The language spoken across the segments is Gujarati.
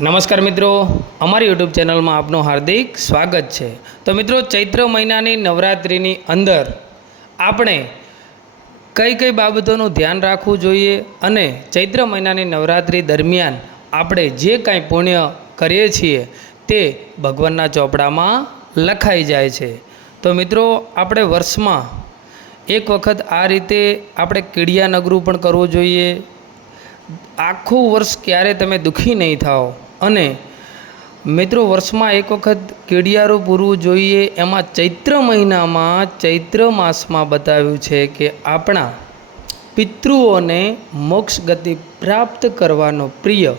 નમસ્કાર મિત્રો, અમારી યુટ્યુબ ચેનલમાં આપનું હાર્દિક સ્વાગત છે। તો મિત્રો, ચૈત્ર મહિનાની નવરાત્રિની અંદર આપણે કઈ કઈ બાબતોનું ધ્યાન રાખવું જોઈએ અને ચૈત્ર મહિનાની નવરાત્રિ દરમિયાન આપણે જે કાંઈ પુણ્ય કરીએ છીએ તે ભગવાનના ચોપડામાં લખાઈ જાય છે। તો મિત્રો, આપણે વર્ષમાં એક વખત આ રીતે આપણે કીડિયા નગરું પણ કરવું જોઈએ। આખું વર્ષ ક્યારે તમે દુઃખી નહીં થાઓ અને મિત્રો, વર્ષમાં એક વખત કીડિયારું પૂરવું જોઈએ। એમાં ચૈત્ર મહિનામાં ચૈત્ર માસમાં બતાવ્યું છે કે આપણા પિતૃઓને મોક્ષ ગતિ પ્રાપ્ત કરવાનો પ્રિય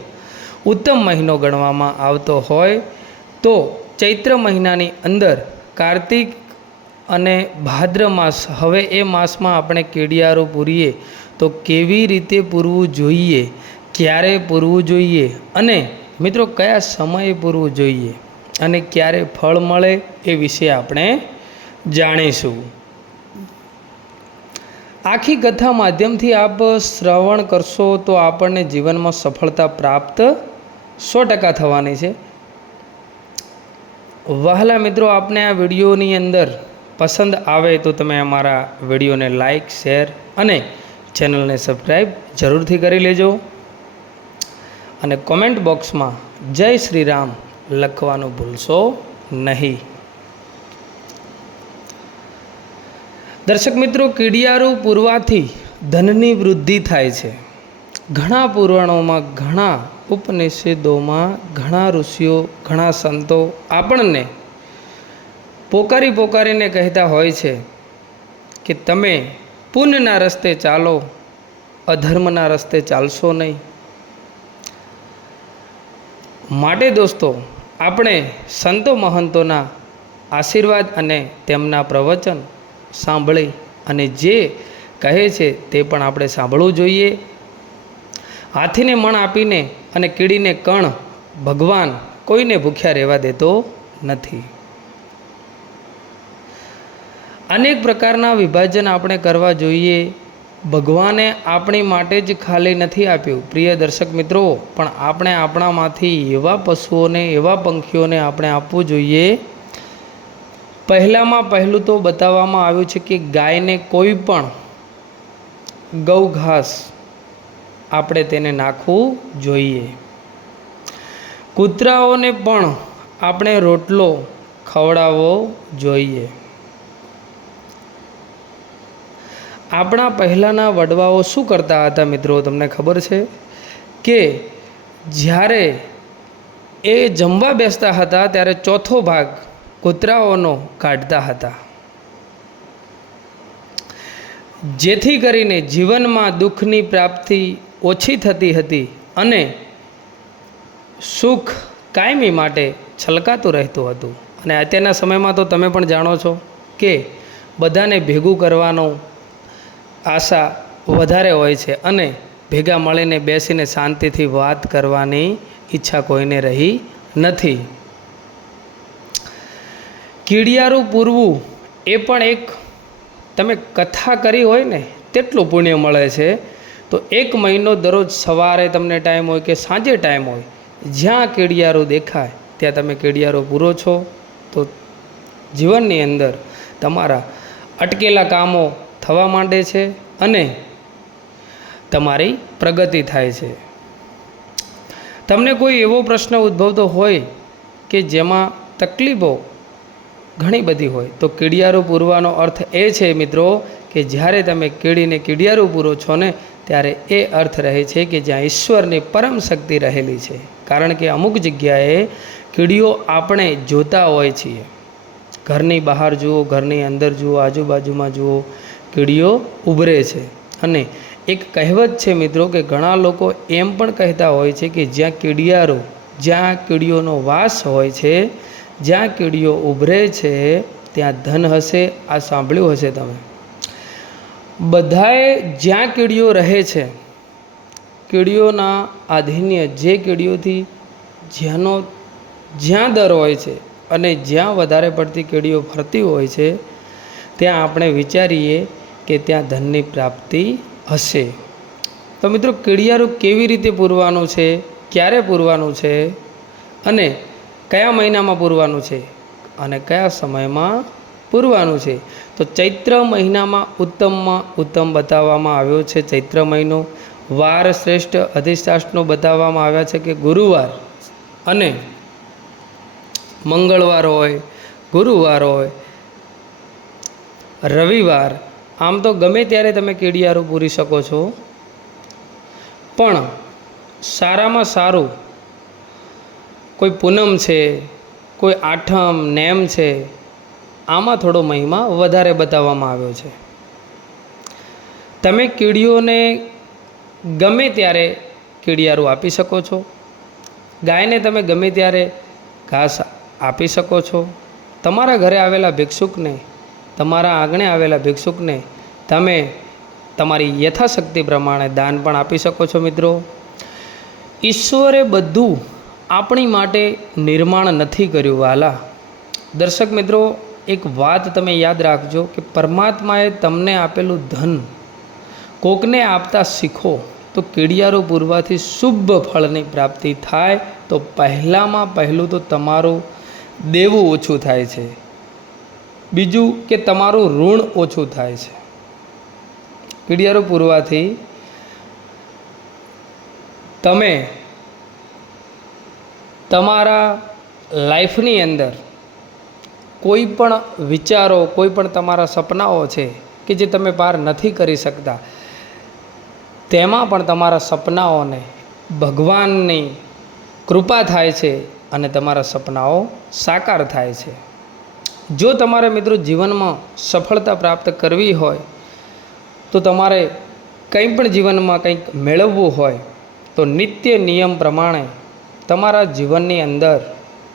ઉત્તમ મહિનો ગણવામાં આવતો હોય તો ચૈત્ર મહિનાની અંદર કાર્તિક અને ભાદ્ર માસ, હવે એ માસમાં આપણે કીડિયારું પૂરીએ તો કેવી રીતે પૂરવું જોઈએ, ક્યારે પૂરવું જોઈએ અને મિત્રો કયા સમયે પૂરવું જોઈએ અને ક્યારે ફળ મળે એ વિશે આપણે જાણીશું। આખી કથા માધ્યમથી આપ શ્રવણ કરશો તો આપણને જીવનમાં સફળતા પ્રાપ્ત 100% થવાની છે। વહાલા મિત્રો, આપને આ વિડીયોની અંદર પસંદ આવે તો તમે અમારા વિડીયોને લાઈક, શેર અને ચેનલને સબસ્ક્રાઈબ જરૂરથી કરી લેજો અને કોમેન્ટ બોક્સમાં જય શ્રી રામ લખવાનું ભૂલશો નહીં। દર્શક મિત્રો, કીડિયારું પૂરવાથી ધનની વૃદ્ધિ થાય છે। ઘણા પુરાણોમાં, ઘણા ઉપનિષદોમાં, ઘણા ઋષિઓ, ઘણા સંતો આપણને પોકારીને કહેતા હોય છે કે તમે પુણ્યના રસ્તે ચાલો, અધર્મના રસ્તે ચાલશો નહીં। માટે દોસ્તો, આપણે સંતો મહંતોના આશીર્વાદ અને તેમના પ્રવચન સાંભળી અને જે કહે છે તે પણ આપણે સાંભળવું જોઈએ। હાથીને મણ આપીને અને કીડીને કણ ભગવાન કોઈને ભૂખ્યા રહેવા દેતો નથી। અનેક પ્રકારના વિભાજન આપણે કરવા જોઈએ। ભગવાને આપણી માટે જ ખાલી નથી આપ્યું પ્રિય દર્શક મિત્રો, પણ આપણે આપણામાંથી એવા પશુઓને, એવા પંખીઓને આપણે આપવું જોઈએ। પહેલામાં પહેલું તો બતાવવામાં આવ્યું છે કે ગાયને કોઈ પણ ગૌ ઘાસ આપણે તેને નાખવું જોઈએ। કૂતરાઓને પણ આપણે રોટલો ખવડાવવો જોઈએ। આપણા પહેલાંના વડવાઓ શું કરતા હતા મિત્રો, તમને ખબર છે કે જ્યારે એ જમવા બેસતા હતા ત્યારે ચોથો ભાગ કૂતરાઓનો કાઢતા હતા, જેથી કરીને જીવનમાં દુઃખની પ્રાપ્તિ ઓછી થતી હતી અને સુખ કાયમી માટે છલકાતું રહેતું હતું। અને અત્યારના સમયમાં તો તમે પણ જાણો છો કે બધાને ભેગું કરવાનો આશા વધારે હોય છે અને ભેગા મળીને બેસીને શાંતિથી વાત કરવાની ઈચ્છા કોઈને રહી નથી। કીડિયારું પૂરવું એ પણ એક, તમે કથા કરી હોય ને તેટલું પુણ્ય મળે છે। તો એક મહિનો દરરોજ સવારે તમને ટાઈમ હોય કે સાંજે ટાઈમ હોય, જ્યાં કીડિયારું દેખાય ત્યાં તમે કીડિયારું પૂરો છો તો જીવનની અંદર તમારા અટકેલા કામો થવા માંડે છે અને તમારી પ્રગતિ થાય છે। તમને કોઈ એવો પ્રશ્ન ઉદ્ભવતો હોય કે જેમાં તકલીફો ઘણી બધી હોય તો કીડિયારું પૂરવાનો અર્થ એ છે મિત્રો કે જ્યારે તમે કીડીને કીડિયારું પૂરો છો ને ત્યારે એ અર્થ રહે છે કે જ્યાં ઈશ્વરની પરમ શક્તિ રહેલી છે। કારણ કે અમુક જગ્યાએ કીડીઓ આપણે જોતા હોય છીએ, ઘરની બહાર જુઓ, ઘરની અંદર જુઓ, આજુબાજુમાં જુઓ, કીડીઓ ઉભરે છે। અને એક કહેવત છે મિત્રો કે ઘણા લોકો એમ પણ કહેતા હોય છે કે જ્યાં કીડિયારો, જ્યાં કીડીઓનો વાસ હોય છે, જ્યાં કીડીઓ ઉભરે છે ત્યાં ધન હશે। આ સાંભળ્યું હશે તમે। બધાએ જ્યાં કીડીઓ રહે છે, કીડીઓના આધિન્ય, જે કીડીઓથી જ્યાં દર હોય છે અને જ્યાં વધારે પડતી કીડીઓ ફરતી હોય છે ત્યાં આપણે વિચારીએ કે ત્યાં ધનની પ્રાપ્તિ હશે। તો મિત્રો, કીડિયારું કેવી રીતે પૂરવાનું છે, ક્યારે પૂરવાનું છે અને કયા મહિનામાં પૂરવાનું છે અને કયા સમયમાં પૂરવાનું છે. તો ચૈત્ર મહિનામાં ઉત્તમમાં ઉત્તમ બતાવવામાં આવ્યો છે ચૈત્ર મહિનો. વાર શ્રેષ્ઠ અધિષ્ઠાનો બતાવવામાં આવ્યા છે કે ગુરુવાર અને મંગળવાર હોય, ગુરુવાર હોય, રવિવાર. આમ તો ગમે ત્યારે તમે કેડિયારું પૂરી શકો છો, પણ સારામાં સારું કોઈ પૂનમ છે, કોઈ આઠમ, નેમ છે, આમાં થોડો મહિમા વધારે બતાવવામાં આવ્યો છે. તમે કીડીઓને ગમે ત્યારે કીડિયારું આપી શકો છો. ગાયને તમે ગમે ત્યારે ઘાસ આપી શકો છો. તમારા ઘરે આવેલા ભિક્ષુકને, તમારા આંગણે આવેલા ભિક્ષુકને તમે તમારી યથાશક્તિ પ્રમાણે દાન પણ આપી શકો છો. મિત્રો, ઈશ્વરે બધું આપણી માટે નિર્માણ નથી કર્યું વાલા. દર્શક મિત્રો, એક વાત તમે યાદ રાખજો કે પરમાત્માએ તમને આપેલું ધન કોકને આપતા શીખો તો કીડિયારું પૂરવાથી શુભ ફળની પ્રાપ્તિ થાય. તો પહેલાંમાં પહેલું તો તમારું દેવું ઓછું થાય છે, બીજું કે તમારું ઋણ ઓછું થાય છે. કીડિયારું પૂરવાથી તમે તમારા લાઈફની અંદર કોઈ પણ વિચારો, કોઈ પણ તમારા સપનાઓ છે કે જે તમે પાર નથી કરી શકતા, તેમાં પણ તમારા સપનાઓને ભગવાનની કૃપા થાય છે અને તમારા સપનાઓ સાકાર થાય છે. જો તમારે મિત્રો જીવનમાં સફળતા પ્રાપ્ત કરવી હોય, તો તમારે કંઈ પણ જીવનમાં કંઈક મેળવવું હોય તો નિત્ય નિયમ પ્રમાણે તમારા જીવનની અંદર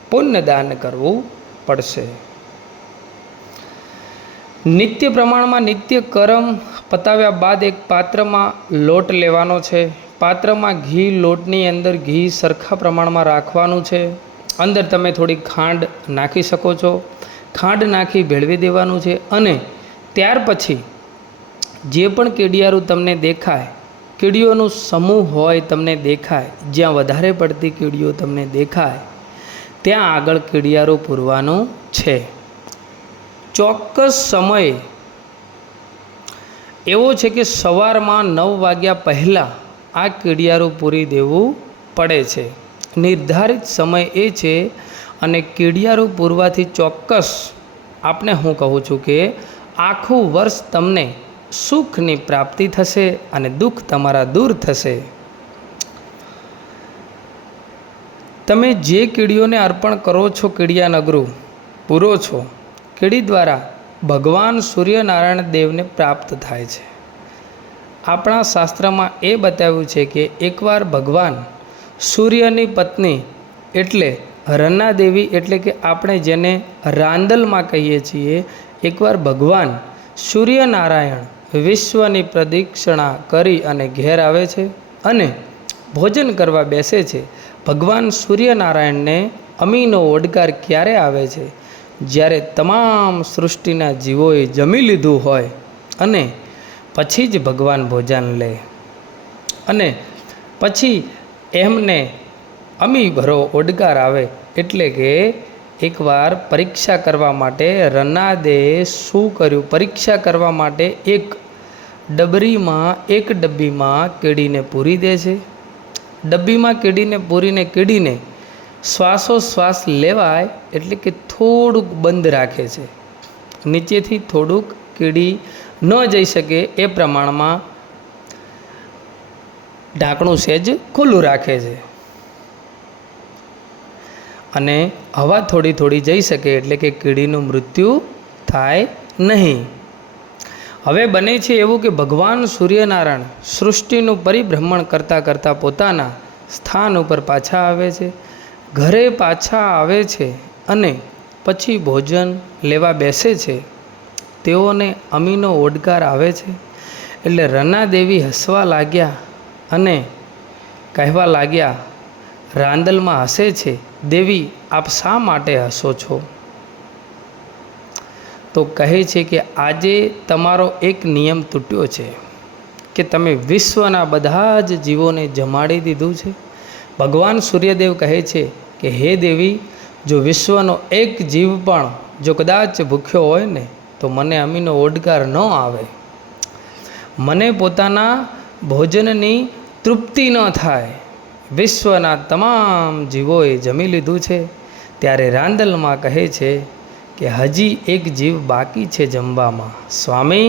પુણ્યદાન કરવું પડશે. નિત્ય પ્રમાણમાં નિત્ય કર્મ પતાવ્યા બાદ એક પાત્રમાં લોટ લેવાનો છે. પાત્રમાં ઘી, લોટની અંદર ઘી સરખા પ્રમાણમાં રાખવાનું છે. અંદર તમે થોડી ખાંડ નાખી શકો છો. ખાંડ નાખી ભેળવી દેવાનું છે. અને ત્યાર પછી જે પણ કેડિયારું તમને દેખાય, કીડીઓનું સમૂહ હોય તમને દેખાય, જ્યાં વધારે પડતી કીડીઓ તમને દેખાય ત્યાં આગળ કીડિયારું પૂરવાનું છે. ચોક્કસ સમય એવો છે કે સવારમાં 9 વાગ્યા પહેલાં આ કીડિયારું પૂરી દેવું પડે છે. નિર્ધારિત સમય એ છે. અને કીડિયારું પૂરવાથી ચોક્કસ આપણે હું કહું છું કે આખું વર્ષ તમને સુખની પ્રાપ્તિ થશે અને દુઃખ તમારા દૂર થશે. તમે જે કીડીઓને અર્પણ કરો છો, કીડિયાનગરું પૂરો છો, કીડી દ્વારા ભગવાન સૂર્યનારાયણ દેવને પ્રાપ્ત થાય છે. આપણા શાસ્ત્રમાં એ બતાવ્યું છે કે એકવાર ભગવાન સૂર્યની પત્ની એટલે રન્ના દેવી, એટલે કે આપણે જેને રાંદલમાં કહીએ છીએ, એકવાર ભગવાન સૂર્યનારાયણ વિશ્વની પ્રદક્ષિણા કરી અને ઘેર આવે છે અને ભોજન કરવા બેસે છે. ભગવાન સૂર્યનારાયણને અમીનો ઓડકાર ક્યારે આવે છે? જ્યારે તમામ સૃષ્ટિના જીવોએ જમી લીધું હોય અને પછી જ ભગવાન ભોજન લે. અને પછી એમને અમી ભરો ઓડકાર આવે. એટલે કે એકવાર પરીક્ષા કરવા માટે રન્નાદેએ શું કર્યું? પરીક્ષા કરવા માટે એક ડબ્બીમાં કીડીને પૂરી દે છે. ડબ્બીમાં કીડીને પૂરીને કીડીને શ્વાસોશ્વાસ લેવાય એટલે કે થોડુંક બંધ રાખે છે. નીચેથી થોડુંક કીડી ન જઈ શકે એ પ્રમાણમાં ઢાંકણું સહેજ ખુલ્લું રાખે છે. અને હવા થોડી થોડી જઈ શકે એટલે કે કીડીનું મૃત્યુ થાય નહીં. હવે બને છે એવું કે ભગવાન સૂર્યનારાયણ સૃષ્ટિનું પરિભ્રમણ કરતાં કરતાં પોતાના સ્થાન ઉપર પાછા આવે છે, ઘરે પાછા આવે છે અને પછી ભોજન લેવા બેસે છે. તેઓને અમીનો ઓડકાર આવે છે એટલે રન્ના દેવી હસવા લાગ્યા અને કહેવા લાગ્યા, રાંદલમાં હસે છે, દેવી આપ શા માટે હસો છો? તો કહે છે કે આજે તમારો એક નિયમ તૂટ્યો છે કે તમે વિશ્વના બધા જ જીવોને જમાડી દીધું છે. ભગવાન સૂર્યદેવ કહે છે કે હે દેવી, જો વિશ્વનો એક જીવ પણ જો કદાચ ભૂખ્યો હોય ને તો મને અમીનો ઓડકાર ન આવે, મને પોતાના ભોજનની તૃપ્તિ ન થાય, વિશ્વના તમામ જીવોએ જમી લીધું છે, ત્યારે રાંદલમાં કહે છે કે હજી એક જીવ બાકી છે જમવામાં. સ્વામી,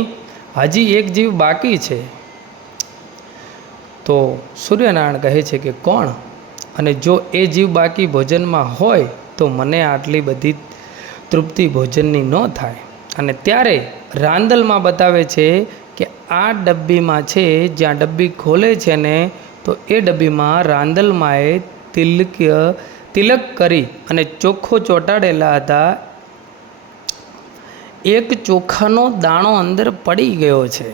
હજી એક જીવ બાકી છે. તો સૂર્યનારાયણ કહે છે કે કોણ? અને જો એ જીવ બાકી ભોજનમાં હોય તો મને આટલી બધી તૃપ્તિ ભોજનની ન થાય. અને ત્યારે રાંદલમાં બતાવે છે કે આ ડબ્બીમાં છે, જ્યાં ડબ્બી ખોલે છે ને તો એ ડબ્બીમાં રાંદલમાએ તિલક કરી અને ચોખ્ખો ચોંટાડેલા હતા. એક ચોખાનો દાણો અંદર પડી ગયો છે.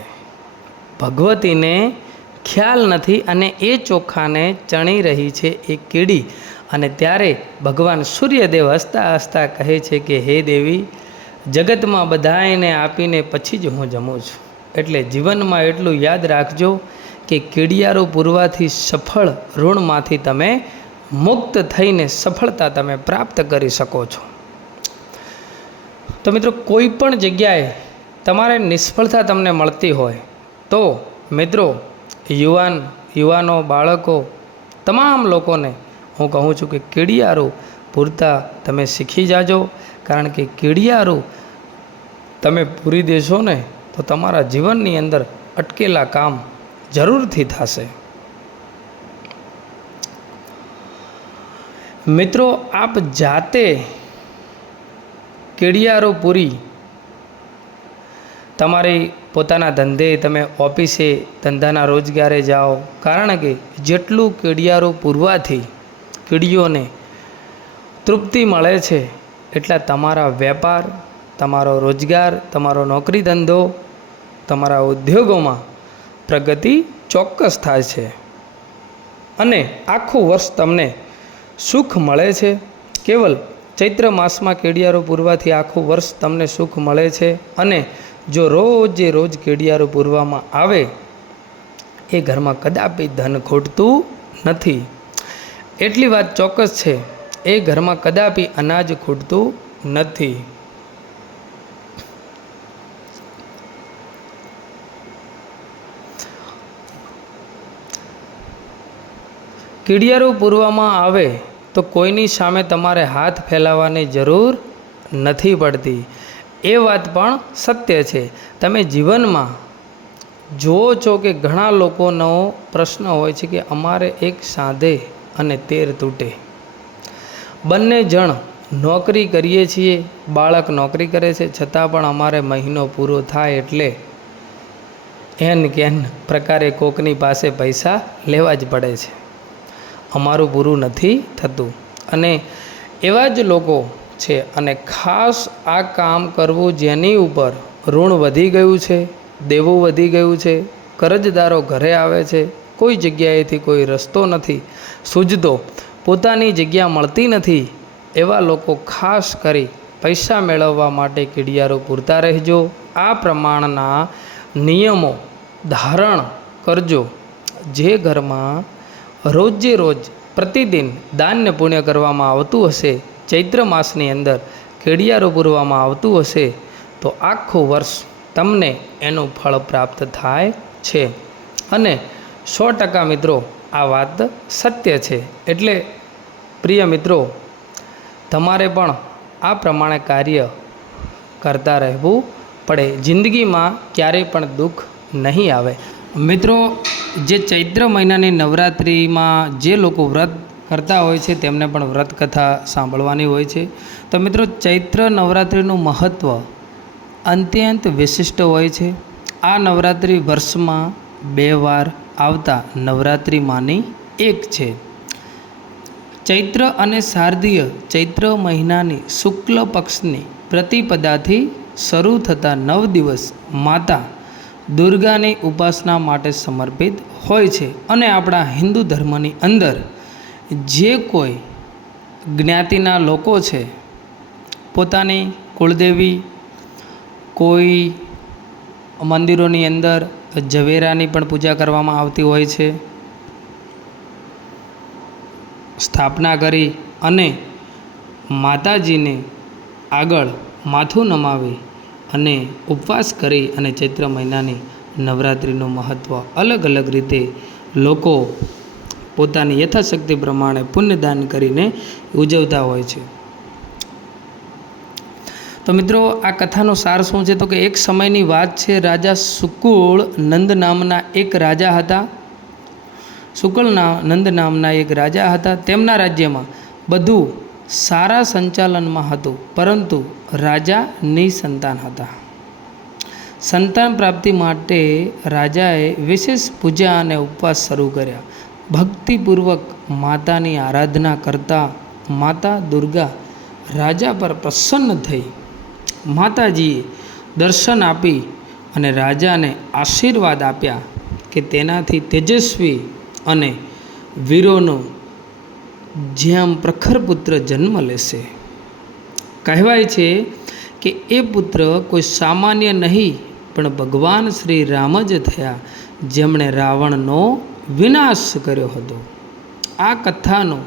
ભગવતીને ખ્યાલ નથી અને એ ચોખાને ચણી રહી છે એ કીડી. અને ત્યારે ભગવાન સૂર્યદેવ હસતા હસતા કહે છે કે હે દેવી, જગતમાં બધાને આપીને પછી જ હું જમું છું. એટલે જીવનમાં એટલું યાદ રાખજો કે કીડિયારો પૂરવાથી સફળ ઋણમાંથી તમે મુક્ત થઈને સફળતા તમે પ્રાપ્ત કરી શકો છો. તો મિત્રો, કોઈ પણ જગ્યાએ તમારે નિષ્ફળતા તમને મળતી હોય તો મિત્રો, યુવાનો, બાળકો, તમામ લોકોને હું કહું છું કે કીડિયારું પૂરતા તમે શીખી જાજો. કારણ કે કીડિયારું તમે પૂરી દેશો ને તો તમારા જીવનની અંદર અટકેલા કામ જરૂરથી થશે. મિત્રો, આપ જાતે કીડિયારો પૂરી તમારી પોતાના ધંધે, તમે ઓફિસે ધંધાના રોજગારે જાઓ. કારણ કે જેટલું કીડિયારો પૂરવાથી કીડીઓને તૃપ્તિ મળે છે એટલા તમારા વેપાર, તમારો રોજગાર, તમારો નોકરી ધંધો, તમારા ઉદ્યોગોમાં પ્રગતિ ચોક્કસ થાય છે. અને આખું વર્ષ તમને સુખ મળે છે. કેવલ ચૈત્ર માસમાં કીડિયારો પૂરવાથી આખું વર્ષ તમને સુખ મળે છે. અને જો રોજે રોજ કીડિયારો પૂરવામાં આવે એ ઘરમાં કદાપી ધન ખૂટતું નથી. એટલી વાત ચોક્કસ છે, એ ઘરમાં કદાપી અનાજ ખૂટતું નથી. કીડિયારો પૂરવામાં આવે તો કોઈની સામે તમારે હાથ ફેલાવવાની જરૂર નથી પડતી. એ વાત પણ સત્ય છે. તમે જીવનમાં જુઓ છો કે ઘણા લોકોનો પ્રશ્ન હોય છે કે અમારે એક સાંધે અને તેર તૂટે. બંને જણ નોકરી કરીએ છીએ, બાળક નોકરી કરે છે, છતાં પણ અમારે મહિનો પૂરો થાય એટલે એન કેન પ્રકારે કોકની પાસે પૈસા લેવા જ પડે છે. અમારું પૂરું નથી થતું. અને એવા જ લોકો છે. અને ખાસ આ કામ કરવું જેની ઉપર ઋણ વધી ગયું છે, દેવું વધી ગયું છે, કરજદારો ઘરે આવે છે, કોઈ જગ્યાએથી કોઈ રસ્તો નથી સૂઝતો, પોતાની જગ્યા મળતી નથી, એવા લોકો ખાસ કરી પૈસા મેળવવા માટે કીડિયારો પૂરતા રહેજો. આ પ્રમાણના નિયમો ધારણ કરજો. જે ઘરમાં રોજે રોજ પ્રતિદિન દાન્ય પુણ્ય કરવામાં આવતું હશે, ચૈત્ર માસની અંદર કીડિયારો પૂરવામાં આવતું હશે, તો આખું વર્ષ તમને એનું ફળ પ્રાપ્ત થાય છે. અને 100% મિત્રો આ વાત સત્ય છે. એટલે પ્રિય મિત્રો, તમારે પણ આ પ્રમાણે કાર્ય કરતા રહેવું પડે. જિંદગીમાં ક્યારેય પણ દુઃખ નહીં આવે. મિત્રો, જે ચૈત્ર મહિનાની નવરાત્રિમાં જે લોકો વ્રત કરતા હોય છે તેમને પણ વ્રત કથા સાંભળવાની હોય છે. તો મિત્રો, ચૈત્ર નવરાત્રિનું મહત્ત્વ અત્યંત વિશિષ્ટ હોય છે. આ નવરાત્રિ વર્ષમાં 2 વાર આવતા નવરાત્રિમાંની એક છે. ચૈત્ર અને શારદીય ચૈત્ર મહિનાની શુક્લ પક્ષની પ્રતિપદાથી શરૂ થતા 9 દિવસ માતા દુર્ગાની ઉપાસના માટે સમર્પિત હોય છે. અને આપણા હિન્દુ ધર્મની અંદર જે કોઈ જ્ઞાતિના લોકો છે, પોતાની કુળદેવી, કોઈ મંદિરોની અંદર ઝવેરાની પણ પૂજા કરવામાં આવતી હોય છે. સ્થાપના કરી અને માતાજીને આગળ માથું નમાવી અને ઉપવાસ કરી અને ચૈત્ર મહિનાની નવરાત્રિનું મહત્ત્વ અલગ અલગ રીતે લોકો પોતાની યથાશક્તિ પ્રમાણે પુણ્યદાન કરીને ઉજવતા હોય છે. તો મિત્રો, આ કથાનો સાર શું છે? તો કે એક સમયની વાત છે. રાજા શુકુળ નંદ નામના એક રાજા હતા. નંદ નામના એક રાજા હતા. તેમના રાજ્યમાં બધું સારા સંચાલનમાં હતું, પરંતુ રાજા નિસંતાન હતા. સંતાન પ્રાપ્તિ માટે રાજાએ વિશેષ પૂજા અને ઉપવાસ શરૂ કર્યા. ભક્તિપૂર્વક માતાની આરાધના કરતા માતા દુર્ગા રાજા પર પ્રસન્ન થઈ. માતાજીએ દર્શન આપી અને રાજાને આશીર્વાદ આપ્યા કે તેનાથી તેજસ્વી અને વીરોનો જેમ પ્રખર પુત્ર જન્મ લેશે. કહેવાય છે કે એ પુત્ર કોઈ સામાન્ય નહીં, પણ ભગવાન શ્રી રામ જ થયા, જેમણે રાવણનો વિનાશ કર્યો હતો. આ કથાનો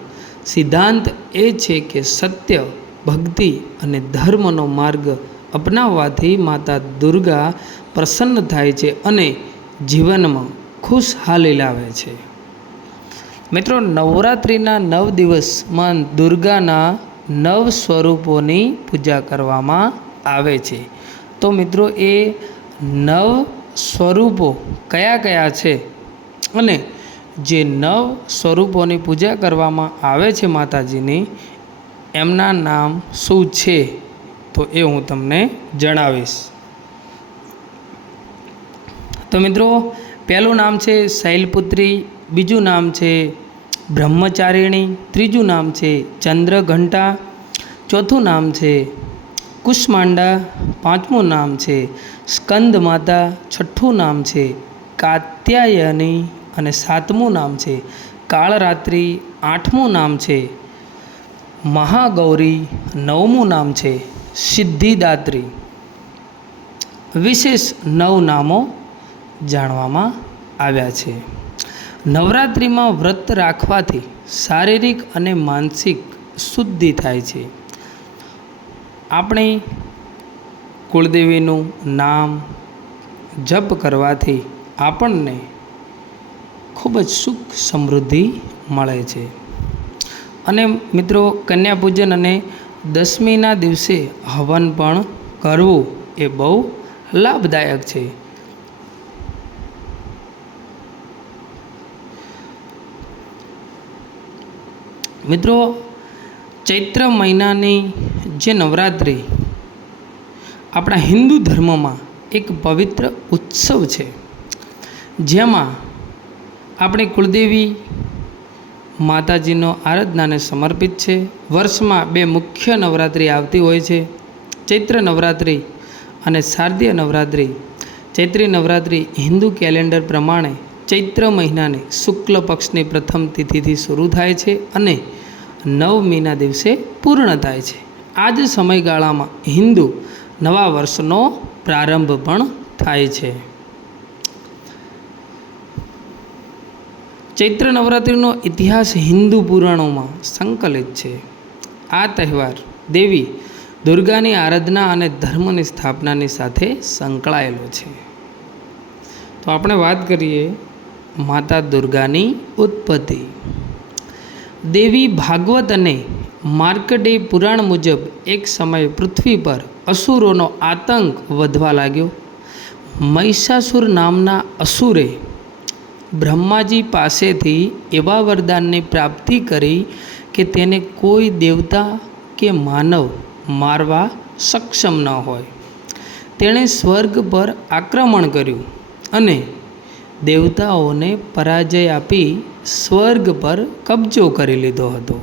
સિદ્ધાંત એ છે કે સત્ય, ભક્તિ અને ધર્મનો માર્ગ અપનાવવાથી માતા દુર્ગા પ્રસન્ન થાય છે અને જીવનમાં ખુશહાલી લાવે છે. મિત્રો, નવરાત્રિના 9 દિવસમાં દુર્ગાના 9 સ્વરૂપોની પૂજા કરવામાં આવે છે. તો મિત્રો, એ 9 સ્વરૂપો કયા કયા છે અને જે 9 સ્વરૂપોની પૂજા કરવામાં આવે છે માતાજીની, એમના નામ શું છે? તો એ હું તમને જણાવીશ. તો મિત્રો, પહેલું નામ છે શૈલપુત્રી, બીજું નામ છે બ્રહ્મચારિણી, ત્રીજું નામ છે ચંદ્રઘંટા, ચોથું નામ છે કુષ્માંડા, પાંચમું નામ છે સ્કંદ માતા, છઠ્ઠું નામ છે કાત્યાયની અને સાતમું નામ છે કાળરાત્રિ, આઠમું નામ છે મહાગૌરી, નવમું નામ છે સિદ્ધિદાત્રી. વિશેષ 9 નામો જાણવામાં આવ્યા છે. નવરાત્રિમાં વ્રત રાખવાથી શારીરિક અને માનસિક શુદ્ધિ થાય છે. આપણી કુળદેવીનું નામ જપ કરવાથી આપણને ખૂબ જ સુખ સમૃદ્ધિ મળે છે. અને મિત્રો, કન્યા પૂજન અને દશમીના દિવસે હવન પણ કરવું એ બહુ લાભદાયક છે. મિત્રો, ચૈત્ર મહિનાની જે નવરાત્રિ આપણા હિન્દુ ધર્મમાં એક પવિત્ર ઉત્સવ છે, જેમાં આપણી કુળદેવી માતાજીનો આરાધનાને સમર્પિત છે. વર્ષમાં 2 મુખ્ય નવરાત્રિ આવતી હોય છે, ચૈત્ર નવરાત્રિ અને શારદીય નવરાત્રિ. ચૈત્રી નવરાત્રિ હિન્દુ કેલેન્ડર પ્રમાણે ચૈત્ર મહિનાની શુક્લ પક્ષની પ્રથમ તિથિથી શરૂ થાય છે અને 9મીના દિવસે પૂર્ણ થાય છે. આ જ સમયગાળામાં હિન્દુ નવા વર્ષનો પ્રારંભ પણ થાય છે. ચૈત્ર નવરાત્રિનો ઇતિહાસ હિન્દુ પુરાણોમાં સંકલિત છે. આ તહેવાર દેવી દુર્ગાની આરાધના અને ધર્મની સ્થાપનાની સાથે સંકળાયેલો છે. તો આપણે વાત કરીએ માતા દુર્ગાની ઉત્પત્તિ. દેવી ભાગવત અને માર્કંડેય પુરાણ મુજબ એક સમયે પૃથ્વી પર અસુરોનો આતંક વધવા લાગ્યો. મહિષાસુર નામના અસુરે બ્રહ્માજી પાસેથી એવા વરદાનની પ્રાપ્તિ કરી કે તેને કોઈ દેવતા કે માનવ મારવા સક્ષમ ન હોય. તેણે સ્વર્ગ પર આક્રમણ કર્યું અને દેવતાઓને પરાજય આપી સ્વર્ગ પર કબજો કરી લીધો હતો.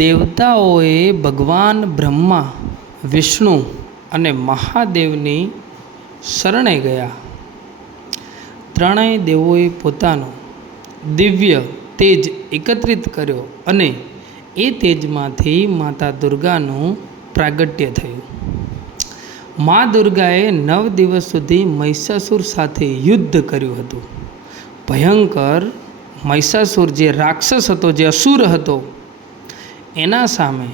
દેવતાઓએ ભગવાન બ્રહ્મા, વિષ્ણુ અને મહાદેવની શરણે ગયા. ત્રણેય દેવોએ પોતાનો દિવ્ય તેજ એકત્રિત કર્યો અને એ તેજમાંથી માતા દુર્ગાનું પ્રાગટ્ય થયું. મા દુર્ગાએ 9 દિવસ સુધી મહિષાસુર સાથે યુદ્ધ કર્યું હતું. ભયંકર મહિષાસુર જે રાક્ષસ હતો, જે અસુર હતો, એના સામે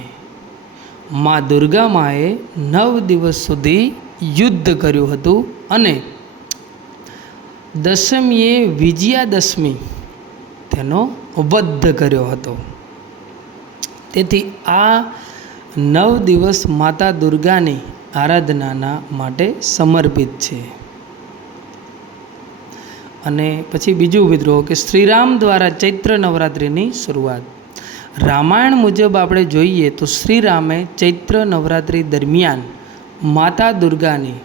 મા દુર્ગા માએ 9 દિવસ સુધી યુદ્ધ કર્યું હતું અને દશમીએ વિજયાદશમી તેનો વધ કર્યો હતો. તેથી આ 9 દિવસ માતા દુર્ગાની આરાધનાના માટે સમર્પિત છે. અને પછી બીજું મિત્રો કે શ્રીરામ દ્વારા ચૈત્ર નવરાત્રિની શરૂઆત. રામાયણ મુજબ આપણે જોઈએ તો શ્રીરામે ચૈત્ર નવરાત્રિ દરમિયાન માતા દુર્ગાની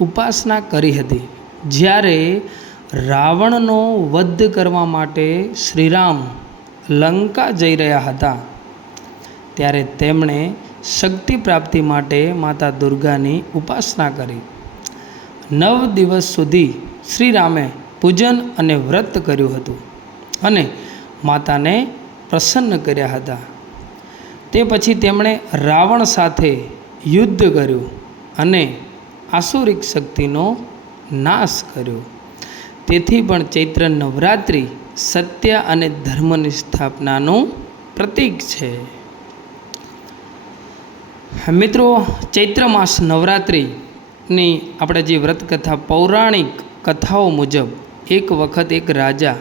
ઉપાસના કરી હતી. જ્યારે રાવણનો વધ કરવા માટે શ્રીરામ લંકા જઈ રહ્યા હતા ત્યારે તેમણે શક્તિ પ્રાપ્તિ માટે માતા દુર્ગાની ઉપાસના કરી. 9 દિવસ સુધી શ્રીરામે પૂજન અને વ્રત કર્યું હતું અને માતાને પ્રસન્ન કર્યા હતા. તે પછી તેમણે રાવણ સાથે યુદ્ધ કર્યું અને આસુરિક શક્તિનો નાશ કર્યો. તેથી પણ ચૈત્ર નવરાત્રિ સત્ય અને ધર્મની સ્થાપનાનું પ્રતીક છે. મિત્રો, ચૈત્ર માસ નવરાત્રિની આપણે જે વ્રતકથા પૌરાણિક કથાઓ મુજબ એક વખત એક રાજા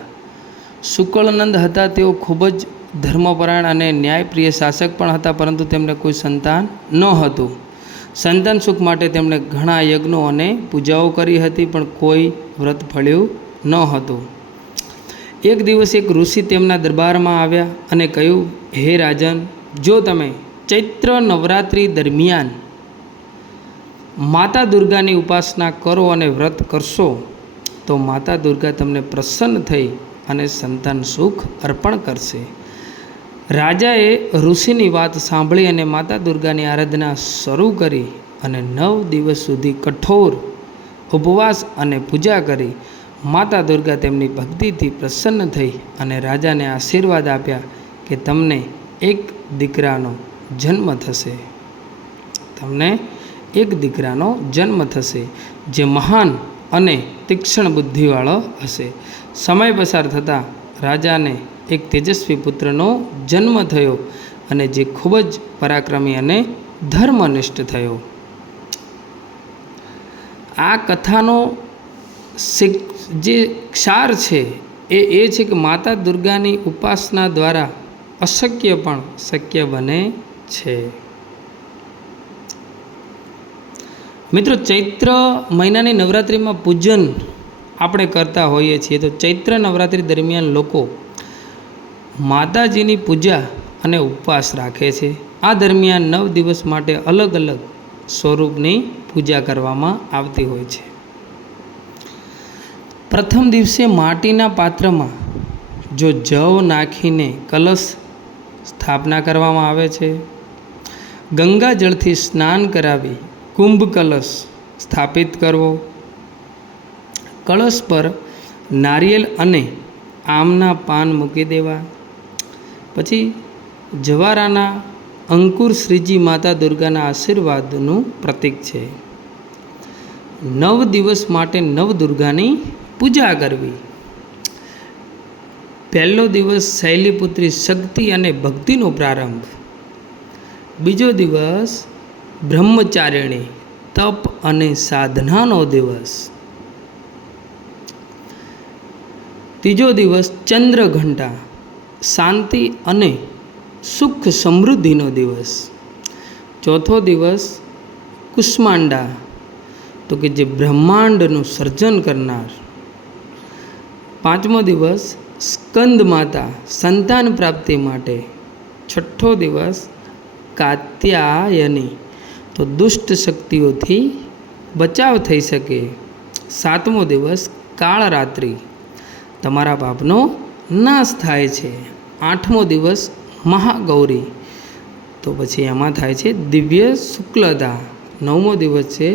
શુક્લનંદ હતા. તેઓ ખૂબ જ ધર્મપરાયણ અને ન્યાયપ્રિય શાસક પણ હતા, પરંતુ તેમને કોઈ સંતાન ન હતું. સંતાન સુખ માટે તેમણે ઘણા યજ્ઞો અને પૂજાઓ કરી હતી, પણ કોઈ વ્રત ફળ્યું ન હતું. એક દિવસ એક ઋષિ તેમના દરબારમાં આવ્યા અને કહ્યું, હે રાજન, જો તમે ચૈત્ર નવરાત્રિ દરમિયાન માતા દુર્ગાની ઉપાસના કરો અને વ્રત કરશો તો માતા દુર્ગા તમને પ્રસન્ન થઈ અને સંતાન સુખ અર્પણ કરશે. રાજાએ ઋષિની વાત સાંભળી અને માતા દુર્ગાની આરાધના શરૂ કરી અને 9 દિવસ સુધી કઠોર ઉપવાસ અને પૂજા કરી. માતા દુર્ગા તેમની ભક્તિથી પ્રસન્ન થઈ અને રાજાને આશીર્વાદ આપ્યા કે તમને એક દીકરાનો જન્મ થશે. તમને એક દીકરાનો જન્મ થશે જે મહાન અને તીક્ષ્ણ બુદ્ધિવાળો હશે. સમય પસાર થતાં રાજાને એક તેજસ્વી પુત્રનો જન્મ થયો અને જે ખૂબ જ પરાક્રમી અને ધર્મનિષ્ઠ થયો. આ કથાનો જે સાર છે એ છે કે માતા દુર્ગાની ઉપાસના દ્વારા અશક્ય પણ શક્ય બને છે. મિત્રો, ચૈત્ર મહિનાની નવરાત્રિમાં પૂજન આપણે કરતા હોઈએ છીએ. તો ચૈત્ર નવરાત્રિ દરમિયાન લોકો માતાજીની પૂજા અને ઉપવાસ રાખે છે. આ દરમિયાન 9 દિવસ માટે અલગ અલગ સ્વરૂપની પૂજા કરવામાં આવતી હોય છે. પ્રથમ દિવસે માટીના પાત્રમાં જો જવ નાખીને કલશ સ્થાપના કરવામાં આવે છે. ગંગાજળથી સ્નાન કરાવી કુંભ કલશ સ્થાપિત કરવો. કળશ પર નારિયેલ અને આમના પાન મૂકી દેવા. પછી જવારાના અંકુર શ્રીજી માતા દુર્ગાના આશીર્વાદનું પ્રતીક છે. 9 દિવસ માટે નવદુર્ગાની પૂજા કરવી. પહેલો દિવસ શૈલીપુત્રી શક્તિ અને ભક્તિનો પ્રારંભ. બીજો દિવસ બ્રહ્મચારિણી તપ અને સાધનાનો દિવસ. ત્રીજો દિવસ ચંદ્રઘંટા શાંતિ અને સુખ સમૃદ્ધિનો દિવસ. ચોથો દિવસ કુષ્માંડા તો કે જે બ્રહ્માંડનું સર્જન કરનાર. પાંચમો દિવસ સ્કંદ માતા સંતાન પ્રાપ્તિ માટે. છઠ્ઠો દિવસ કાત્યાયની તો દુષ્ટ શક્તિઓથી બચાવ થઈ શકે. સાતમો દિવસ કાળરાત્રિ તમારા પાપનો નાશ થાય છે. આઠમો દિવસ મહાગૌરી તો પછી એમાં થાય છે દિવ્ય શુક્લતા. નવમો દિવસ છે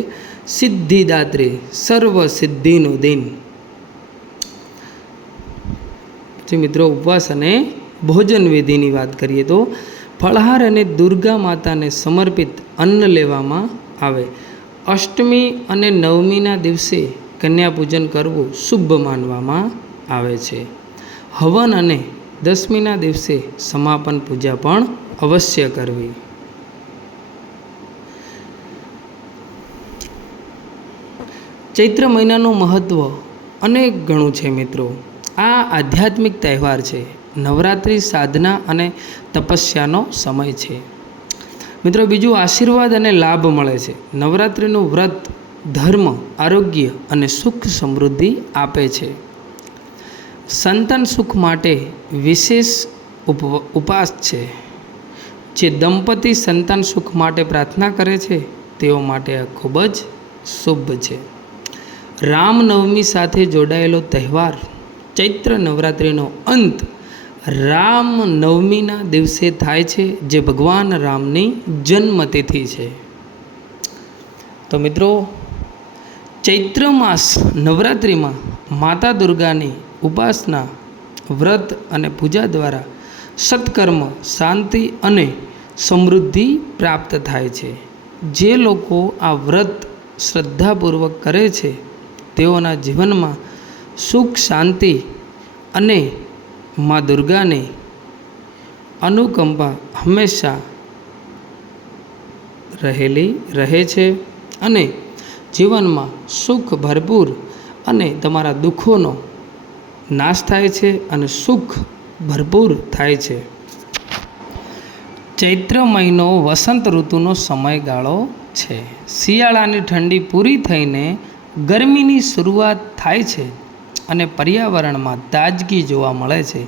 સિદ્ધિદાત્રી સર્વ સિદ્ધિનો દિન. પછી મિત્રો ઉપવાસ અને ભોજન વિધિની વાત કરીએ તો ફળહાર અને દુર્ગા માતાને સમર્પિત અન્ન લેવામાં આવે. અષ્ટમી અને નવમીના દિવસે કન્યા પૂજન કરવું શુભ માનવામાં આવે છે. હવન અને દસમીના દિવસે સમાપન પૂજા પણ અવશ્ય કરવી. ચૈત્ર મહિનાનું મહત્ત્વ અનેક ગણું છે મિત્રો. આ આધ્યાત્મિક તહેવાર છે. નવરાત્રિ સાધના અને તપસ્યાનો સમય છે મિત્રો. બીજું, આશીર્વાદ અને લાભ મળે છે. નવરાત્રિનું વ્રત ધર્મ, આરોગ્ય અને સુખ સમૃદ્ધિ આપે છે. સંતાન સુખ માટે વિશેષ ઉપવાસ છે. જે દંપતી સંતાન સુખ માટે પ્રાર્થના કરે છે તેઓ માટે આ ખૂબ જ શુભ છે. રામનવમી સાથે જોડાયેલો તહેવાર. ચૈત્ર નવરાત્રિનો અંત રામનવમીના દિવસે થાય છે, જે ભગવાન રામની જન્મતિથિ છે. તો મિત્રો, ચૈત્ર માસ નવરાત્રિમાં માતા દુર્ગાની ઉપાસના, વ્રત અને પૂજા દ્વારા સત્કર્મ, શાંતિ અને સમૃદ્ધિ પ્રાપ્ત થાય છે. જે લોકો આ વ્રત શ્રદ્ધાપૂર્વક કરે છે તેઓના જીવનમાં સુખ, શાંતિ અને મા દુર્ગાની અનુકંપા હંમેશા રહે છે અને જીવનમાં સુખ ભરપૂર અને તમારા દુઃખોનો નાશ થાય છે અને સુખ ભરપૂર થાય છે. ચૈત્ર મહિનો વસંત ઋતુનો સમયગાળો છે. શિયાળાની ઠંડી પૂરી થઈને ગરમીની શરૂઆત થાય છે અને પર્યાવરણમાં તાજગી જોવા મળે છે.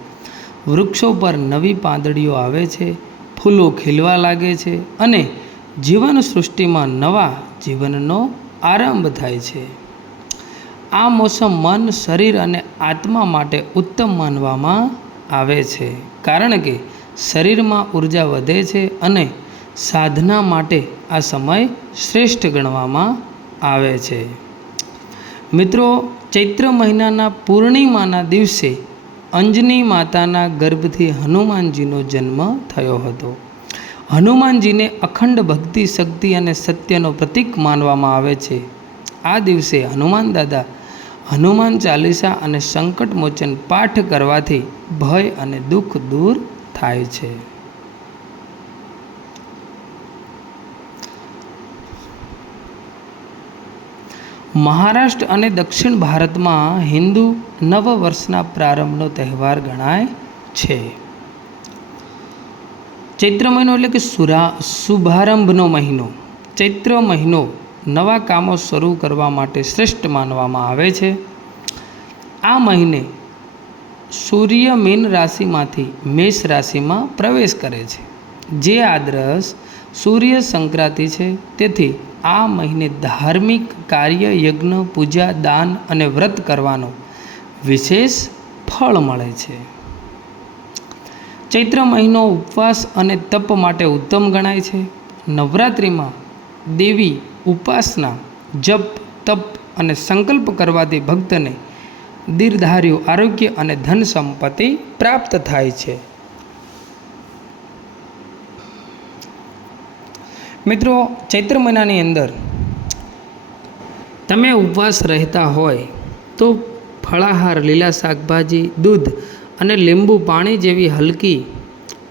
વૃક્ષો પર નવી પાંદડીઓ આવે છે, ફૂલો ખીલવા લાગે છે અને જીવન સૃષ્ટિમાં નવા જીવનનો આરંભ થાય છે. આ મોસમ મન, શરીર અને આત્મા માટે ઉત્તમ માનવામાં આવે છે, કારણ કે શરીરમાં ઉર્જા વધે છે અને સાધના માટે આ સમય શ્રેષ્ઠ ગણવામાં આવે છે. મિત્રો, ચૈત્ર મહિનાના પૂર્ણિમાના દિવસે અંજની માતાના ગર્ભથી હનુમાનજીનો જન્મ થયો હતો. હનુમાનજીને અખંડ ભક્તિ, શક્તિ અને સત્યનો પ્રતીક માનવામાં આવે છે. આ દિવસે હનુમાન દાદા હનુમાન ચાલીસા અને સંકટ મોચન પાઠ કરવાથી ભય અને દુઃખ દૂર થાય છે. મહારાષ્ટ્ર અને દક્ષિણ ભારતમાં હિન્દુ નવ વર્ષના પ્રારંભનો તહેવાર ગણાય છે. ચૈત્ર મહિનો એટલે કે શુભારંભનો મહિનો. ચૈત્ર મહિનો નવા કામો શરૂ કરવા માટે શ્રેષ્ઠ માનવામાં આવે છે. આ મહિને સૂર્ય મીન રાશિમાંથી મેષ રાશિમાં પ્રવેશ કરે છે, જે આદર્શ સૂર્ય સંક્રાંતિ છે. તેથી આ મહિને ધાર્મિક કાર્ય, યજ્ઞ, પૂજા, દાન અને વ્રત કરવાનો વિશેષ ફળ મળે છે. ચૈત્ર મહિનો ઉપવાસ અને તપ માટે ઉત્તમ ગણાય છે. નવરાત્રિમાં દેવી ઉપાસના, જપ, તપ અને સંકલ્પ કરવાથી ભક્તને દીર્ઘાયુ, આરોગ્ય અને ધન સંપત્તિ પ્રાપ્ત થાય છે. મિત્રો, ચૈત્ર મહિનાની અંદર તમે ઉપવાસ રહેતા હોય તો ફળાહાર, લીલા શાકભાજી, દૂધ અને લીંબુ પાણી જેવી હલકી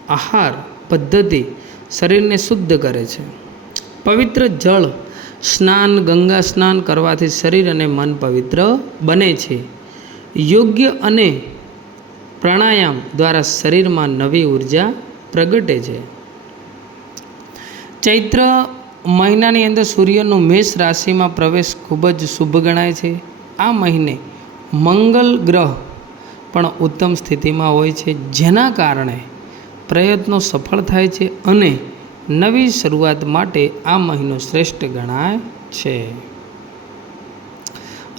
આહાર પદ્ધતિ શરીરને શુદ્ધ કરે છે. પવિત્ર જળ સ્નાન, ગંગા સ્નાન કરવાથી શરીર અને મન પવિત્ર બને છે. યોગ્ય અને પ્રાણાયામ દ્વારા શરીરમાં નવી ઉર્જા પ્રગટે છે. ચૈત્ર મહિનાની અંદર સૂર્યનો મેષ રાશિમાં પ્રવેશ ખૂબ જ શુભ ગણાય છે. આ મહિને મંગલ ગ્રહ પણ ઉત્તમ સ્થિતિમાં હોય છે, જેના કારણે પ્રયત્નો સફળ થાય છે અને નવી શરૂઆત માટે આ મહિનો શ્રેષ્ઠ ગણાય છે.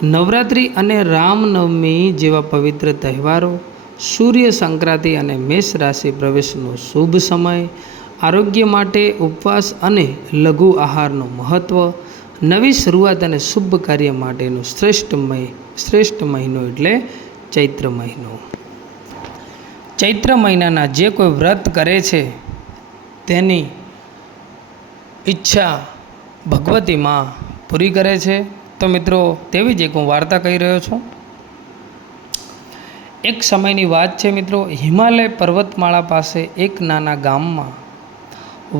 નવરાત્રિ અને રામનવમી જેવા પવિત્ર તહેવારો, સૂર્ય સંક્રાંતિ અને મેષ રાશિ પ્રવેશનો શુભ સમય, આરોગ્ય માટે ઉપવાસ અને લઘુ આહારનું મહત્ત્વ, નવી શરૂઆત અને શુભ કાર્ય માટેનો શ્રેષ્ઠ મહિનો એટલે ચૈત્ર મહિનો. ચૈત્ર મહિનાના જે કોઈ વ્રત કરે છે તેની ઈચ્છા ભગવતી માં પૂરી કરે છે. તો મિત્રો, તેવી જ એક હું વાર્તા કહી રહ્યો છું. એક સમયની વાત છે મિત્રો, હિમાલય પર્વતમાળા પાસે એક નાના ગામમાં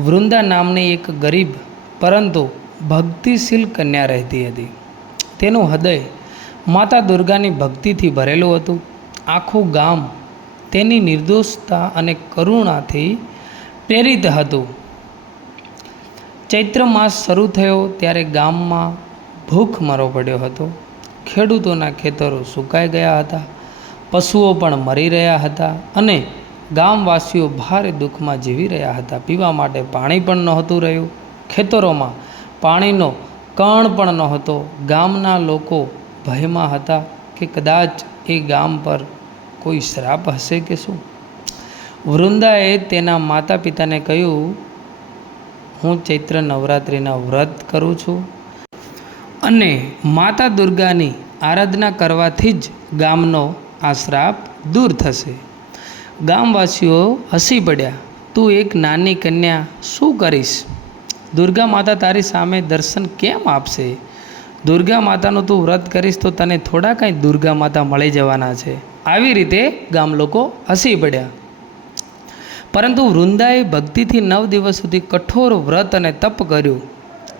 વૃંદા નામની એક ગરીબ પરંતુ ભક્તિશીલ કન્યા રહેતી હતી. તેનું હૃદય માતા દુર્ગાની ભક્તિથી ભરેલું હતું. આખું ગામ તેની નિર્દોષતા અને કરુણાથી પ્રેરિત હતું. ચૈત્ર માસ શરૂ થયો ત્યારે ગામમાં ભૂખમરો પડ્યો હતો. ખેડૂતોના ખેતરો સુકાઈ ગયા હતા, પશુઓ પણ મરી રહ્યા હતા અને ગામવાસીઓ ભારે દુઃખમાં જીવી રહ્યા હતા. પીવા માટે પાણી પણ નહોતું રહ્યું. ખેતરોમાં પાણીનો કણ પણ નહોતો. ગામના લોકો ભયમાં હતા કે કદાચ એ ગામ પર કોઈ શ્રાપ હશે કે શું. વૃંદાએ તેના માતા પિતાને કહ્યું, હું ચૈત્ર નવરાત્રિના વ્રત કરું છું અને માતા દુર્ગાની આરાધના કરવાથી જ ગામનો આ શ્રાપ દૂર થશે. ગામવાસીઓ હસી પડ્યા. તું એક નાની કન્યા શું કરીશ? દુર્ગા માતા તારી સામે દર્શન કેમ આપશે? દુર્ગા માતાનું તું વ્રત કરીશ તો તને થોડા કાંઈ દુર્ગા માતા મળી જવાના છે. આવી રીતે ગામ લોકો હસી પડ્યા. પરંતુ વૃંદાએ ભક્તિથી 9 દિવસ સુધી કઠોર વ્રત અને તપ કર્યું.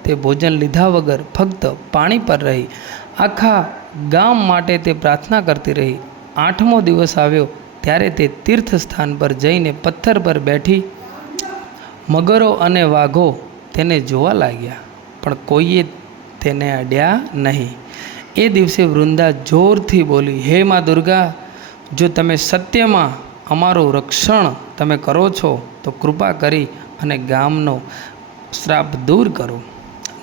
તે ભોજન લીધા વગર ફક્ત પાણી પર રહી. આખા ગામ માટે તે પ્રાર્થના કરતી રહી. 8મો દિવસ આવ્યો ત્યારે તે તીર્થ સ્થાન પર જઈને પથ્થર પર બેઠી. મગરો અને વાઘો તેને જોવા લાગ્યા, પણ કોઈએ તેને અડ્યા નહીં. એ દિવસે વૃંદા જોરથી બોલી, હે મા દુર્ગા, જો તમે સત્યમાં અમારું રક્ષણ તમે કરો છો તો કૃપા કરી અને ગામનો શ્રાપ દૂર કરો.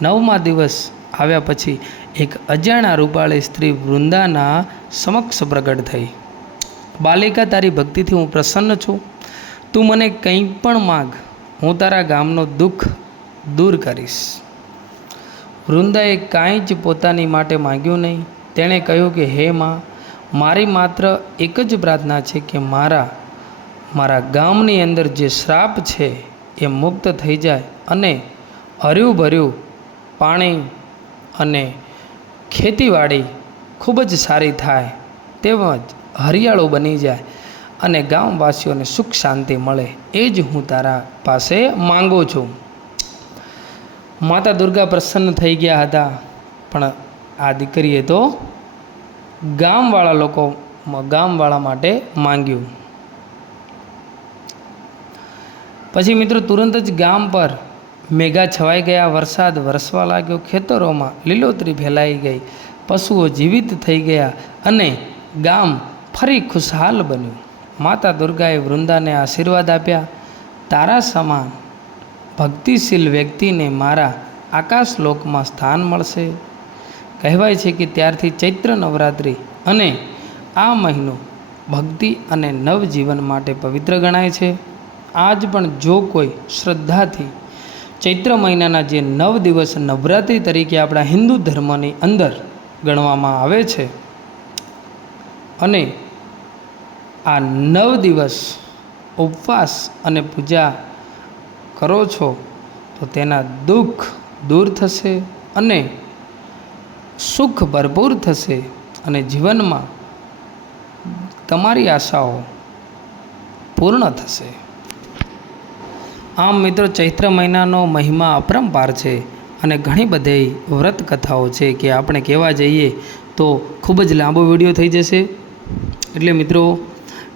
9મા દિવસ આવ્યા પછી એક અજાણ્યા રૂપાળી સ્ત્રી વૃંદાના સમક્ષ પ્રગટ થઈ. બાલિકા, તારી ભક્તિથી હું પ્રસન્ન છું. તું મને કંઈ પણ માગ, હું તારા ગામનો દુઃખ દૂર કરીશ. વૃંદાએ કાંઈ જ પોતાની માટે માગ્યું નહીં. તેણે કહ્યું કે હે માં, મારી માત્ર એક જ પ્રાર્થના છે કે મારા ગામની અંદર જે શ્રાપ છે એ મુક્ત થઈ જાય અને હર્યું ભર્યું પાણી અને ખેતીવાડી ખૂબ જ સારી થાય, તેમજ હરિયાળું બની જાય અને ગામવાસીઓને સુખ શાંતિ મળે, એ જ હું તારા પાસે માંગુ છું. માતા દુર્ગા પ્રસન્ન થઈ ગયા હતા, પણ આ દીકરીએ તો ગામવાળા માટે માંગ્યું. પછી મિત્રો તુરંત જ ગામ પર મેઘા છવાઈ ગયા. વરસાદ વરસવા લાગ્યો. ખેતરોમાં લીલોતરી ફેલાઈ ગઈ. પશુઓ જીવિત થઈ ગયા અને ગામ ફરી ખુશહાલ બન્યું. માતા દુર્ગાએ વૃંદાને આશીર્વાદ આપ્યા, તારા સમાન ભક્તિશીલ વ્યક્તિને મારા આકાશ લોકમાં સ્થાન મળશે. કહેવાય છે કે ત્યારથી ચૈત્ર નવરાત્રિ અને આ મહિનો ભક્તિ અને નવજીવન માટે પવિત્ર ગણાય છે. આજ પણ જો કોઈ શ્રદ્ધાથી ચૈત્ર મહિનાના જે 9 દિવસ નવરાત્રિ તરીકે આપણા હિન્દુ ધર્મની અંદર ગણવામાં આવે છે અને આ 9 દિવસ ઉપવાસ અને પૂજા કરો છો તો તેના દુઃખ દૂર થશે અને સુખ ભરપૂર થશે અને જીવનમાં તમારી આશાઓ પૂર્ણ થશે. આમ મિત્રો, ચૈત્ર મહિનાનો મહિમા અપરંપાર છે અને ઘણી બધી વ્રત કથાઓ છે કે આપણે કહેવા જઈએ તો ખૂબ જ લાંબો વિડીયો થઈ જશે. એટલે મિત્રો,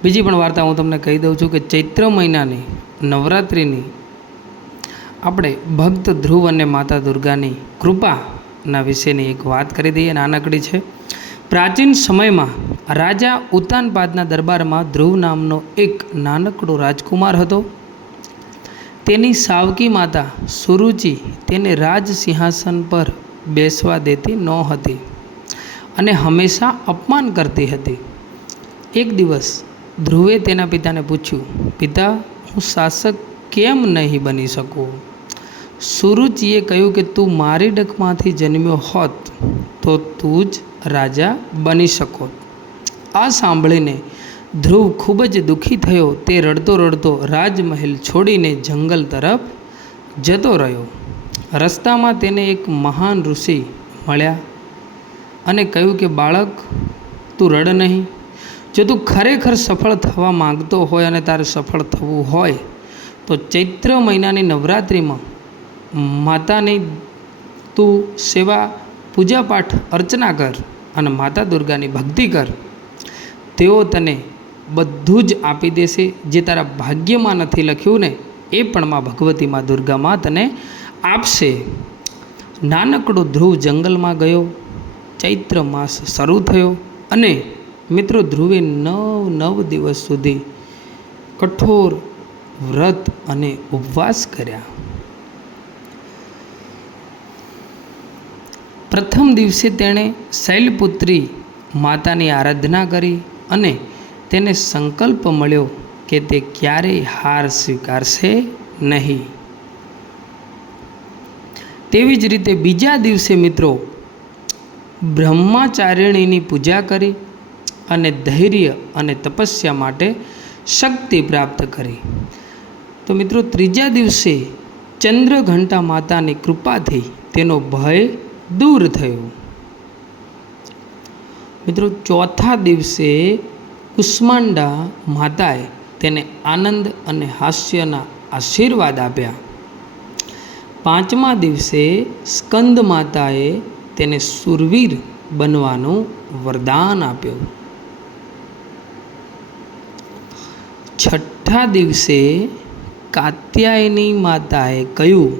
બીજી પણ વાર્તા હું તમને કહી દઉં છું કે ચૈત્ર મહિનાની નવરાત્રિની આપણે ભક્ત ધ્રુવ અને માતા દુર્ગાની કૃપાના વિશેની એક વાત કરી દઈએ. નાનકડી છે. પ્રાચીન સમયમાં રાજા ઉતાનપાદના દરબારમાં ધ્રુવ નામનો એક નાનકડો રાજકુમાર હતો. તેની સાવકી માતા સુરુચિ તેને રાજ સિંહાસન પર બેસવા દેતી નહોતી અને હંમેશા અપમાન કરતી હતી. એક દિવસ ધ્રુવે તેના પિતાને પૂછ્યું, પિતા, હું શાસક કેમ નહીં બની શકું? સુરુચિએ કહ્યું કે તું મારી ડકમાંથી જન્મ્યો હોત તો તું જ રાજા બની શકો. આ સાંભળીને ધ્રુવ ખૂબ જ દુઃખી થયો. તે રડતો રડતો રાજમહેલ છોડીને જંગલ તરફ જતો રહ્યો. રસ્તામાં તેને એક મહાન ઋષિ મળ્યા અને કહ્યું કે બાળક, તું રડ નહીં. જો તું ખરેખર સફળ થવા માંગતો હોય અને તારે સફળ થવું હોય તો ચૈત્ર મહિનાની નવરાત્રિમાં માતાની તું સેવા પૂજાપાઠ અર્ચના કર અને માતા દુર્ગાની ભક્તિ કર. તેઓ તને બધું જ આપી દેશે. જે તારા ભાગ્યમાં નથી લખ્યું ને એ પણ માં ભગવતી માં દુર્ગામાં તને આપશે. નાનકડો ધ્રુવ જંગલમાં ગયો. ચૈત્ર માસ શરૂ થયો અને મિત્રો ધ્રુવે 9 દિવસ સુધી કઠોર વ્રત અને ઉપવાસ કર્યા. પ્રથમ દિવસે તેણે શૈલપુત્રી માતાની આરાધના કરી અને તેને સંકલ્પ મળ્યો કે તે ક્યારેય હાર સ્વીકારશે નહીં. તેવી જ રીતે બીજા દિવસે મિત્રો બ્રહ્મચારિણીની પૂજા કરી અને ધૈર્ય અને તપસ્યા માટે શક્તિ પ્રાપ્ત કરી. તો મિત્રો ત્રીજા દિવસે ચંદ્રઘંટા માતાની કૃપાથી તેનો ભય દૂર થયો. મિત્રો ચોથા દિવસે કુષ્માંડા માતાએ તેને આનંદ અને હાસ્યના આશીર્વાદ આપ્યા. પાંચમા દિવસે સ્કંદ માતાએ તેને શૂરવીર બનવાનું વરદાન આપ્યું. છઠ્ઠા દિવસે કાત્યાયની માતાએ કહ્યું,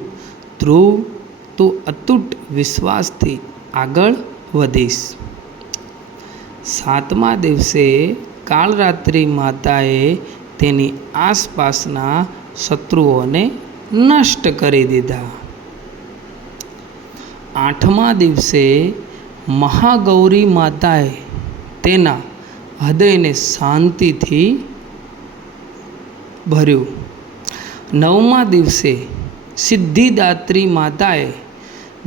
ધ્રુવ તું અતૂટ વિશ્વાસથી આગળ વધીશ. સાતમા દિવસે કાળરાત્રિ માતાએ તેની આસપાસના શત્રુઓને નષ્ટ કરી દીધા. આઠમા દિવસે મહાગૌરી માતાએ તેના હૃદયને શાંતિથી ભર્યું. નવમા દિવસે સિદ્ધિદાત્રી માતાએ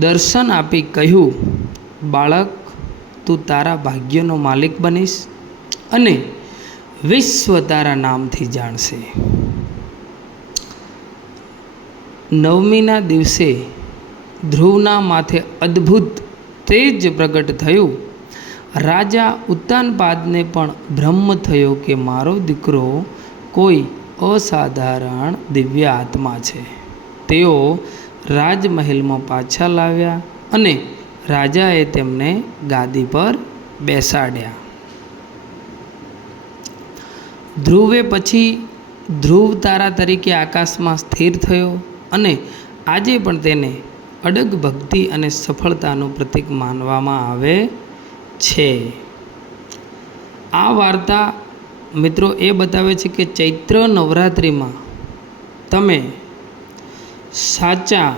દર્શન આપી કહ્યું, બાળક તું તારા ભાગ્યનો માલિક બનીશ અને વિશ્વ તારા નામથી જાણશે. નવમીના દિવસે ધ્રુવના માથે અદ્ભુત તેજ પ્રગટ થયું. રાજા ઉત્તાનપાદને પણ બ્રહ્મ થયો કે મારો દીકરો કોઈ અસાધારણ દિવ્ય આત્મા છે. તેઓ રાજમહેલમાં પાછા લાવ્યા અને રાજાએ તેમને ગાદી પર બેસાડ્યા. ધ્રુવે પછી ધ્રુવ તારા તરીકે આકાશમાં સ્થિર થયો અને આજે પણ તેને અડગ ભક્તિ અને સફળતાનું પ્રતીક માનવામાં આવે છે. આ વાર્તા મિત્રો એ બતાવે છે કે ચૈત્ર નવરાત્રિમાં તમે સાચા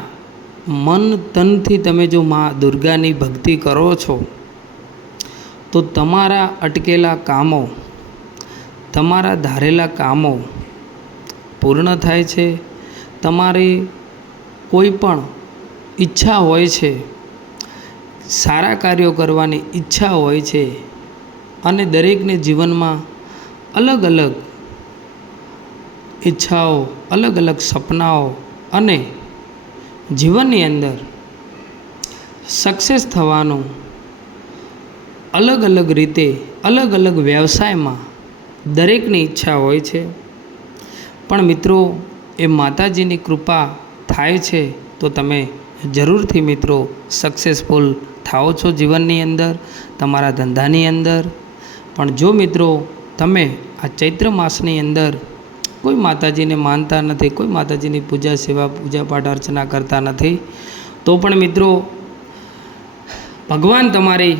મન તનથી તમે જો મા દુર્ગાની ભક્તિ કરો છો તો તમારા અટકેલા કામો, તમારા ધારેલા કામો પૂર્ણ થાય છે. તમારી કોઈ પણ ઈચ્છા હોય છે, સારા કાર્યો કરવાની ઈચ્છા હોય છે અને દરેકને જીવનમાં અલગ અલગ ઈચ્છાઓ, અલગ અલગ સપનાઓ અને જીવનની અંદર સક્સેસ થવાનું અલગ અલગ રીતે, અલગ અલગ વ્યવસાયમાં દરેકની ઈચ્છા હોય છે. પણ મિત્રો એ માતાજીની કૃપા થાય છે તો તમે જરૂરથી મિત્રો સક્સેસફુલ થાઓ છો જીવનની અંદર, તમારા ધંધાની અંદર. પણ જો મિત્રો તમે આ ચૈત્ર માસની અંદર કોઈ માતાજીને માનતા નથી, કોઈ માતાજીની પૂજા સેવા પૂજાપાઠ અર્ચના કરતા નથી, તો પણ મિત્રો ભગવાન તમારી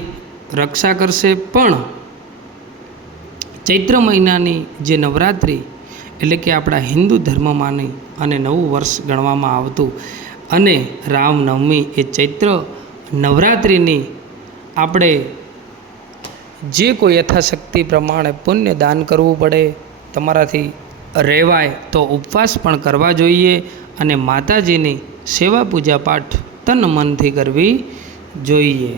રક્ષા કરશે. પણ ચૈત્ર મહિનાની જે નવરાત્રિ એટલે કે આપણા હિન્દુ ધર્મમાંની અને નવું વર્ષ ગણવામાં આવતું અને રામનવમી એ ચૈત્ર નવરાત્રિની આપણે જે કોઈ યથાશક્તિ પ્રમાણે પુણ્ય દાન કરવું પડે, તમારાથી રહેવાય તો ઉપવાસ પણ કરવા જોઈએ અને માતાજીની સેવા પૂજા પાઠ તન મનથી કરવી જોઈએ.